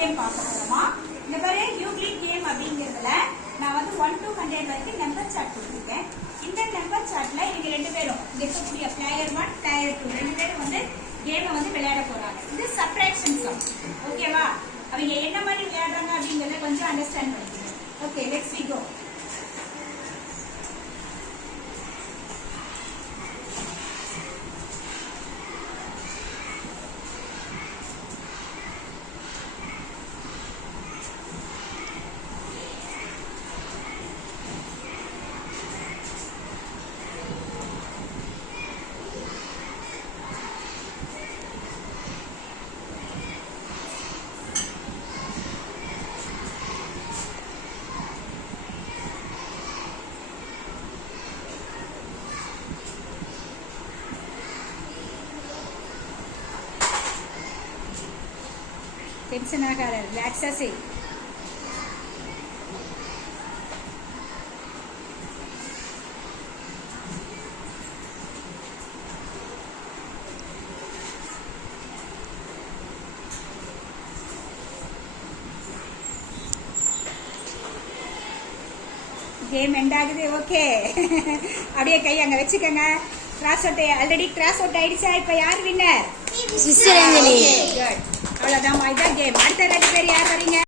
Game பார்க்க போறோமா? இந்த பாரு யூக்ளிட் கேம் அப்படிங்கிறதுல நான் வந்து 1 to 100 வரைக்கும் நம்பர் சார்ட் கொடுத்துருக்கேன். இந்த நம்பர் சார்ட்ல இவங்க ரெண்டு பேரும் இங்க இருக்கக்கூடிய பிளேயர் 1 பிளேயர் 2 ரெண்டு பேரும் வந்து கேமை வந்து விளையாட போறாங்க. இது சப்ட்ராக்ஷன் சம். ஓகேவா? அவங்க என்ன மாதிரி விளையாடுறாங்க அப்படிங்கறத கொஞ்சம் அண்டர்ஸ்டாண்ட் பண்ணிக்கணும். Okay, let's we go. Tension ஆகாத, ரிலாக்ஸா செய். கேம் எண்ட் ஆகுது. ஓகே, அப்படியே கை அங்க வச்சுக்கோங்க. Cross out already cross out ஆயிடுச்சா? இப்ப யார் வின்னர்? சிஸ்டர் அஞ்சலி. குட். அவ்வளவுதான், இதான் கேம். அடுத்த 2 பேர் யார் வரீங்க?